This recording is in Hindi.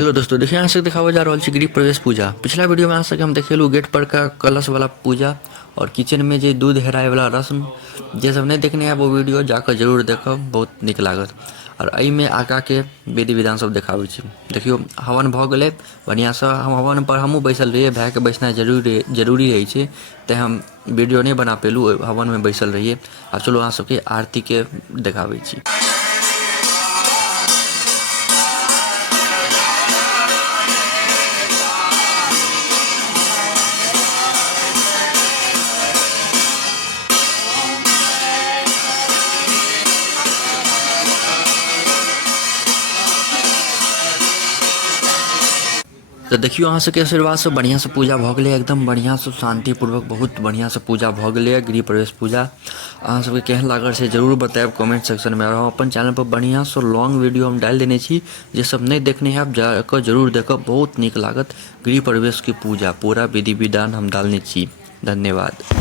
हेलो दोस्तों, देखिए यहाँ से दिखावा जा रहा है गृह प्रवेश पूजा। पिछला वीडियो में यहाँ से हम देखेलू गेट पर का कलश वाला पूजा और किचन में जो दूध हेराए वाला रस्म। जे सब नहीं देखने है वो वीडियो जाकर जरूर देखब, बहुत निक लागत। और एहि में आगा के विधि विधान सब देखाबै छी। देखियो हवन भ गेलै बढ़िया से। हम हवन पर हमहूँ बैसल रहिए, भाई के बैसना जरूरी रही है, तो हम वीडियो नहीं बना पेलू, हवन में बैसल रहिए। आ चलो अहाँ सबके आरती के देखाबै छी। तो देखियो अहाँ सबके आशीर्वाद से बढ़िया से पूजा भ गेलै, एकदम बढ़िया से शांतिपूर्वक बहुत बढ़िया से पूजा भ गेलै गृह प्रवेश पूजा। अहाँ सबके केहन लागल से जरूर बताएब कमेंट सेक्शन में। और हम अपन चैनल पर बढ़िया से लॉन्ग वीडियो हम डाल देने छी, जे सब नहीं देखने हैं आप जाकर जरूर देखब, बहुत निक लागत। गृह प्रवेश की पूजा पूरा विधि विधान हम डालने छी। धन्यवाद।